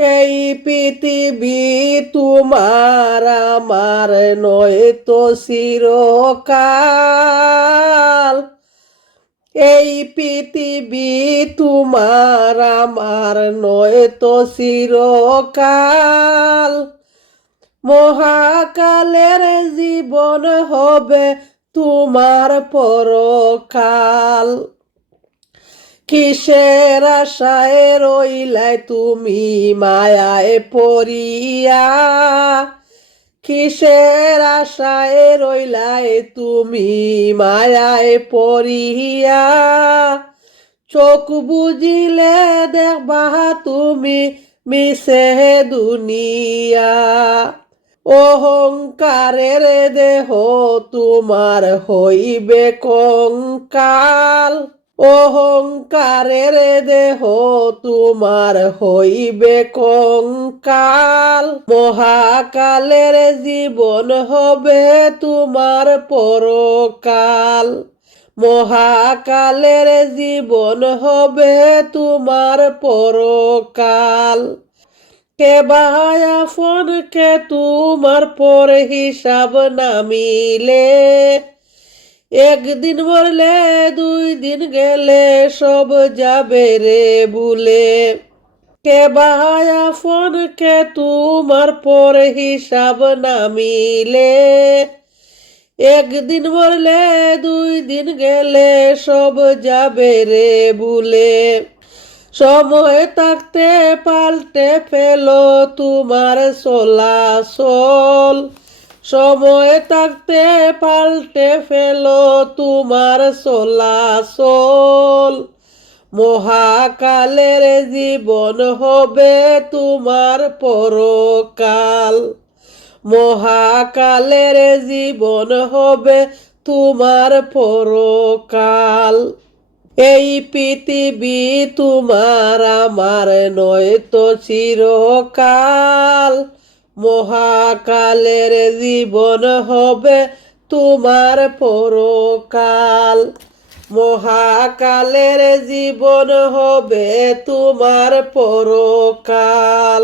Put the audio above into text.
এই পৃথিবী তোমার আমার নয় তো চিরকাল। এই পৃথিবী তোমার আমার নয় তো চিরকাল। মহাকালের জীবন হবে তোমার পরকাল। কিসের আশায় রইলাই তুমি মায়ায় পড়িয়া? কিসের আশায় রইলাই তুমি মায়ায় পড়িয়া? চোখ বুজিলে দেখবা তুমি মিশে দুনিয়া। অহংকারের দেহ তোমার হইবে কঙ্কাল। অহংকারের দেহ তোমার হইবে কঙ্কাল। মহাকালের জীবন হবে তোমার পরকাল। মহাকালের জীবন হবে তোমার পরকাল। কে বাহায় আপন কে তোমার পরে হিসাব না মিলে। একদিন মরলে 2 দিন গেলে সব যাবে রে ভুলে। কে বাহায় আপন কে তোমার পরে হিসাব না মিলে। একদিন মরলে 2 দিন গেলে সব যাবে রে ভুলে। সময় থাকতে পাল্টে ফেলো তোমার চলাচল। সময় থাকতে পাল্টে ফেলো তোমার চলাচল। মহাকালের জীবন হবে তোমার পরকাল। মহাকালের জীবন হবে তোমার পরকাল। এই পৃথিবী তোমার আমার নয় তো চিরকাল। মহাকালের জীবন হবে তোমার পরকাল। মহাকালের জীবন হবে তোমার পরকাল।